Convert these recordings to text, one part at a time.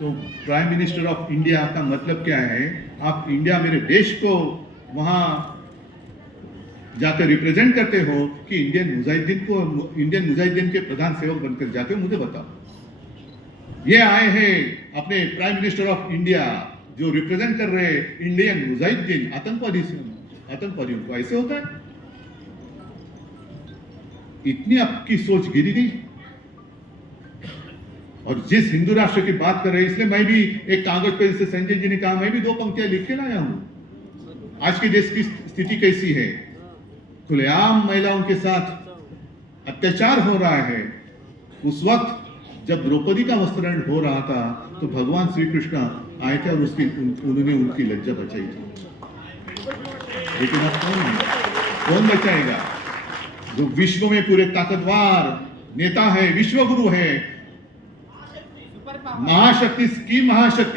तो prime minister of India का मतलब क्या है? आप इंडिया मेरे देश को वहां जाकर रिप्रेजेंट करते हो कि इंडियन मुजाहिदीन के प्रधान सेवक बनकर जाते हो? मुझे बताओ। ये आए हैं अपने प्राइम मिनिस्टर ऑफ इंडिया जो रिप्रेजेंट कर रहे हैं इंडियन मुजाहिदीन आतंकवादियों को। ऐसे होता है? इतनी आपकी सोच गिरी गई। और जिस हिंदू राष्ट्र की बात कर रहे हैं, इसलिए मैं भी एक कागज पर, जैसे संजय जी ने कहा, मैं भी 2 पंक्तियां लिख के लाया हूं। आज के देश की स्थिति कैसी है? खुलेआम महिलाओं के साथ अत्याचार हो रहा है। उस वक्त जब द्रौपदी का वस्त्रण हो रहा था तो भगवान श्री कृष्ण आए थे और उन्होंने उनकी लज्जा बचाई थी। लेकिन अब कौन बचाएगा? जो विश्व में पूरे ताकतवर नेता है, विश्वगुरु है,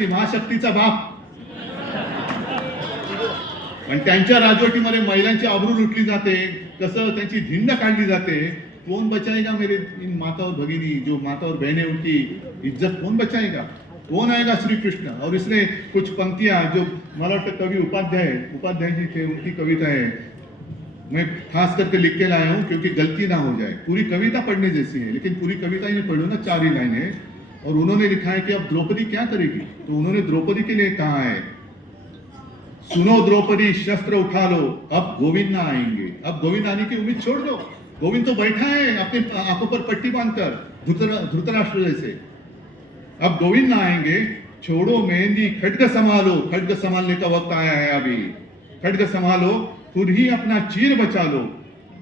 महाशक्तीचा बाप, पण त्यांच्या राजवटीमध्ये महिलांची आबरू लुटली जाते, कसं त्यांची धिंड काढली जाते। कौन बचाएगा मेरे इन माता और भगिनी, जो माता और बहनें, उनकी इज्जत कौन बचाएगा? कौन आएगा? श्री कृष्ण। और इसलिए कुछ पंक्तियां जो मला वाटतं कवि उपाध्याय जी थे, उनकी कविता है, मैं खास करके लिख के लाया हूं क्योंकि गलती ना हो जाए। पूरी कविता पढ़ने जैसी है, लेकिन पूरी कविता ही नहीं पढ़ू ना, 4 ही लाइन है। और उन्होंने लिखा है कि अब द्रौपदी क्या करेगी? तो उन्होंने द्रौपदी के लिए कहा है, सुनो द्रौपदी शस्त्र उठा लो, अब गोविंद ना आएंगे। अब गोविंद आने की उम्मीद छोड़ दो। गोविंद तो बैठा है अपने आंखों पर पट्टी बांधकर, धृतराष्ट्र जैसे। अब गोविंद ना आएंगे, छोड़ो मेहंदी, खड्ग संभालो। खड्ग संभालने का वक्त आया है अभी। खड्ग संभालो, खुद ही अपना चीर बचा लो।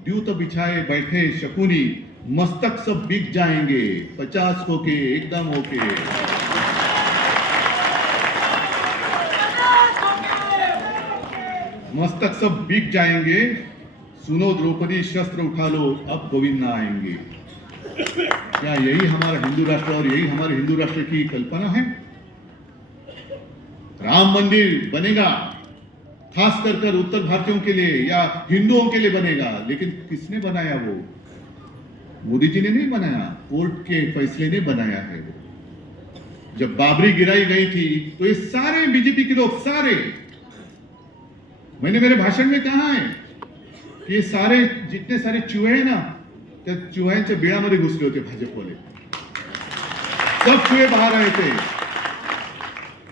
द्यूत बिछाए बैठे शकुनी, मस्तक सब बिक जाएंगे, 50 होके एकदम होके। मस्तक सब बिक जाएंगे, सुनो द्रौपदी शस्त्र उठा लो, अब गोविंद ना आएंगे। क्या यही हमारा हिंदू राष्ट्र और यही हमारे हिंदू राष्ट्र की कल्पना है? राम मंदिर बनेगा खास कर उत्तर भारतीयों के लिए या हिंदुओं के लिए बनेगा, लेकिन किसने बनाया? वो मोदी जी ने नहीं बनाया, कोर्ट के फैसले ने बनाया है। वो जब बाबरी गिराई गई थी तो ये सारे बीजेपी के लोग, सारे, मैंने मेरे भाषण में कहा है कि ये सारे जितने सारे चूहे हैं ना, त्या चुह्यांच्या बिळामध्ये घुसले होते भाजपवाले। सब चूहे बाहर आए थे।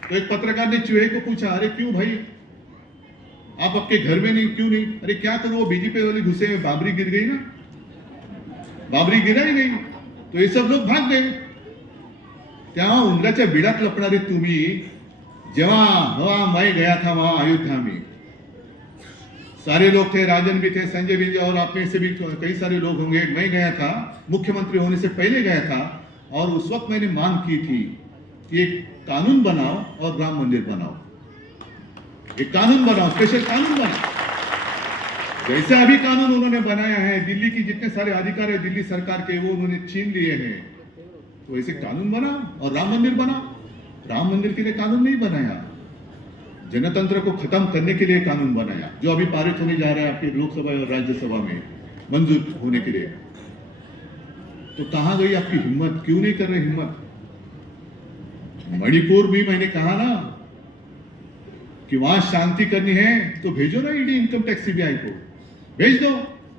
तो एक पत्रकार ने चूहे को पूछा, अरे क्यों भाई, आप आपके घर में नहीं, क्यों नहीं? अरे क्या करो, वो बीजेपी वाले घुसे में बाबरी गिर गई ना, बाबरी गिराई गई, तो ये सब लोग भाग गए। तेव्हा उंदराच्या बिळात लपणारे तुम्ही, जेव्हा मैं गया था वहां अयोध्या में, सारे लोग थे, राजन भी थे, संजय भी थे, और आपने से भी कई सारे लोग होंगे। मैं गया था, मुख्यमंत्री होने से पहले गया था, और उस वक्त मैंने मांग की थी कि एक कानून बनाओ और राम मंदिर बनाओ। एक कानून बनाओ, स्पेशल कानून बनाओ। जैसे अभी कानून उन्होंने बनाया है, दिल्ली की जितने सारे अधिकार है दिल्ली सरकार के, वो उन्होंने छीन लिए हैं। तो ऐसे कानून बनाओ और राम मंदिर बनाओ। राम मंदिर के लिए कानून नहीं बनाया, जनतंत्र को खत्म करने के लिए कानून बनाया, जो अभी पारित होने जा रहा है आपकी लोकसभा और राज्यसभा में मंजूर होने के लिए। तो कहां गई आपकी हिम्मत? क्यों नहीं कर रहे हिम्मत? मणिपुर भी मैंने कहा ना कि वहां शांति करनी है तो भेजो ना ईडी, इनकम टैक्स, सीबीआई को भेज दो,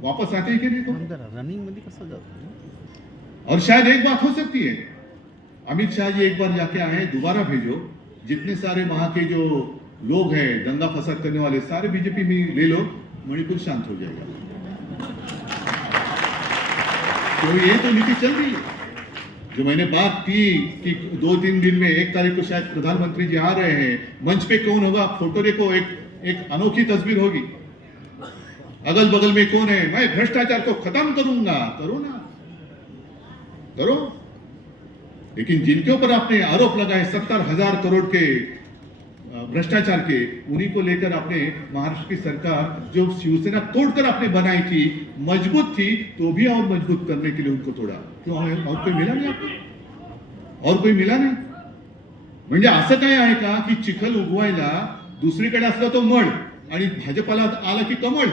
वापस आते ही के लिए तो रनिंग मध्ये कसं जातं। और शायद एक बात हो सकती है, अमित शाह जी एक बार जाके आए, दोबारा भेजो, जितने सारे वहां के जो लोग हैं दंगा फसाद करने वाले, सारे बीजेपी में ले लो, मणिपुर शांत हो जाएगा। तो ये तो नीति चल रही है। जो मैंने बात की कि 2-3 दिन में 1 तारीख को शायद प्रधानमंत्री जी आ रहे हैं, मंच पे कौन होगा, फोटो देखो, एक अनोखी तस्वीर होगी। अगल बगल में कौन है, मैं भ्रष्टाचार को खत्म करूंगा। करो ना, करो। लेकिन जिनके ऊपर आपने आरोप लगाए 70,000 करोड़ के भ्रष्टाचार के, उन्हीं को लेकर आपने महाराष्ट्र की सरकार जो शिवसेना तोड़कर आपने बनाई थी, मजबूत थी, तो भी और मजबूत करने के लिए उनको तोड़ा। क्यों? और कोई मिला नहीं आपको? और कोई मिला नाही? म्हणजे असं काय आहे का की चिखल उगवायला दुसरीकडे असला तो मळ आणि भाजपाला आला की कमळ?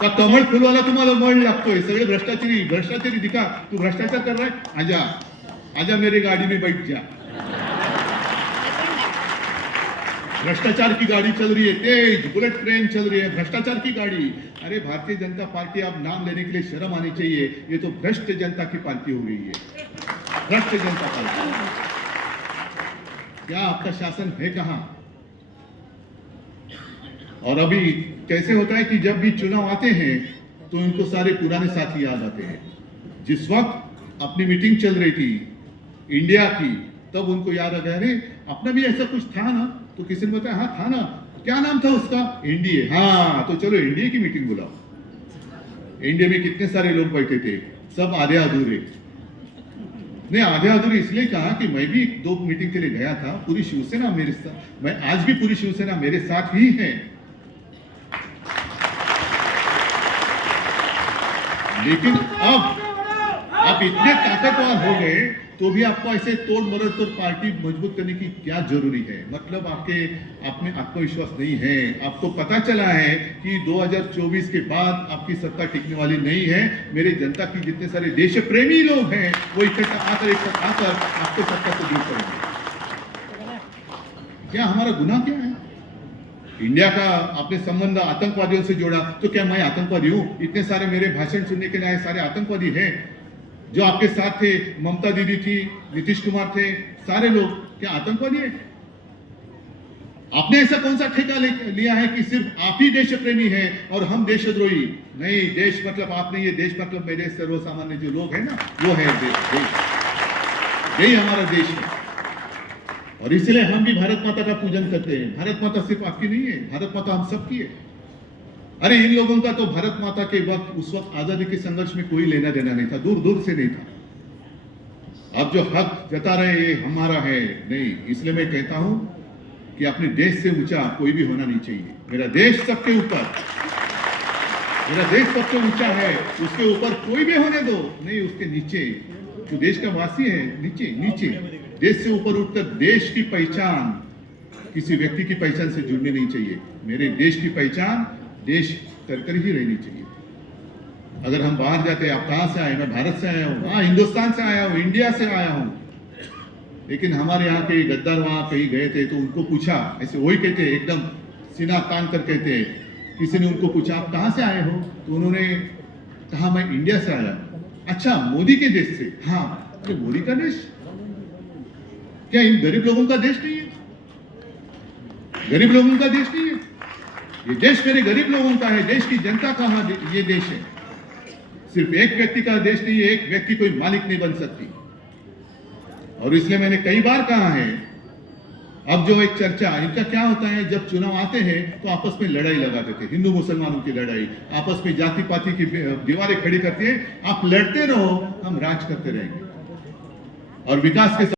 का कमळ फुलवायला तुम्हाला मळ लागतोय? सगळे भ्रष्टाचारी दिखा, तू भ्रष्टाचार कर रहा है, आजा आजा मेरे गाड़ी में बैठ जा। भ्रष्टाचार की गाड़ी चल रही है, तेज बुलेट ट्रेन चल रही है, भ्रष्टाचार की गाड़ी। अरे भारतीय जनता पार्टी, आप नाम लेने के लिए शर्म आनी चाहिए। ये तो भ्रष्ट जनता की पार्टी हो गई है, भ्रष्ट जनता पार्टी। क्या आपका शासन है कहां? और अभी कैसे होता है कि जब भी चुनाव आते हैं तो इनको सारे पुराने साथी याद आते हैं। जिस वक्त अपनी मीटिंग चल रही थी इंडिया की, तब उनको याद आ गया, अरे अपना भी ऐसा कुछ था ना। तो किसी ने बताया, हाँ था ना, क्या नाम था उसका? एनडीए। हाँ तो चलो एनडीए की मीटिंग बुलाओ। एनडीए में कितने सारे लोग बैठे थे, सब आधे अधूरे। नहीं, आधे अधूरे इसलिए कहा कि मैं भी 2 मीटिंग के लिए गया था, पूरी शिवसेना मेरे साथ, मैं आज भी पूरी शिवसेना मेरे साथ ही है। लेकिन अब आप इतने ताकतवर हो गए तो भी आपको ऐसे तोड़ मरोड़ कर पार्टी मजबूत करने की क्या जरूरी है? मतलब आप में आत्मविश्वास नहीं है। आपको पता चला है कि 2024 के बाद आपकी सत्ता टिकने वाली नहीं है। मेरे जनता की जितने सारे देश प्रेमी लोग हैं वो इकट्ठा आकर आपको सत्ता से दूर करेंगे। क्या हमारा गुनाह क्या है? इंडिया का आपने संबंध आतंकवादियों से जोड़ा, तो क्या मैं आतंकवादी हूं? इतने सारे मेरे भाषण सुनने के लिए सारे आतंकवादी हैं जो आपके साथ थे। ममता दीदी थी, नीतीश कुमार थे, सारे लोग क्या आतंकवादी है? आपने ऐसा कौन सा ठेका लिया है कि सिर्फ आप ही देश प्रेमी हैं और हम देशद्रोही? नहीं, देश मतलब आप नहीं है, देश मतलब मेरे सर्वसामान्य जो लोग हैं ना, वो है देश। यही हमारा देश है और इसलिए हम भी भारत माता का पूजन करते हैं। भारत माता सिर्फ आपकी नहीं है, भारत माता हम सबकी है। अरे इन लोगों का तो भारत माता के वक्त, उस वक्त आजादी के संघर्ष में कोई लेना देना नहीं था, दूर दूर से नहीं था। अब जो हक जता रहे ये हमारा है नहीं। इसलिए मैं कहता हूं कि अपने देश से ऊंचा कोई भी होना नहीं चाहिए। मेरा देश सबके ऊपर, मेरा देश सबसे ऊंचा है, उसके ऊपर कोई भी होने दो नहीं, उसके नीचे जो देश का वासी है, नीचे नीचे। देश से ऊपर उठकर देश की पहचान किसी व्यक्ति की पहचान से जुड़नी नहीं चाहिए। मेरे देश की पहचान देश कर ही रहनी चाहिए। अगर हम बाहर जाते, आप कहां से आए? मैं भारत से आया हूं, हाँ हिंदुस्तान से आया हूं, इंडिया से आया हूं। लेकिन हमारे यहाँ के गद्दार वहां कहीं गए थे तो उनको पूछा, ऐसे वही कहते, एकदम सीना तान कर कहते, किसी ने उनको पूछा आप कहां से आए हो? तो उन्होंने कहा मैं इंडिया से आया। अच्छा, मोदी के देश से? हाँ। अरे मोदी का देश? क्या इन गरीब लोगों का देश नहीं है? गरीब लोगों का देश नहीं है ये देश? मेरे गरीब लोगों का है, देश की जनता का ये देश है। सिर्फ एक व्यक्ति का देश नहीं है, एक व्यक्ति कोई मालिक नहीं बन सकती। और इसलिए मैंने कई बार कहा है, अब जो एक चर्चा इनका क्या होता है, जब चुनाव आते हैं तो आपस में लड़ाई लगाते थे, हिंदू मुसलमानों की लड़ाई, आपस में जाति पाति की दीवारें खड़ी करती है। आप लड़ते रहो, हम राज करते रहेंगे और विकास के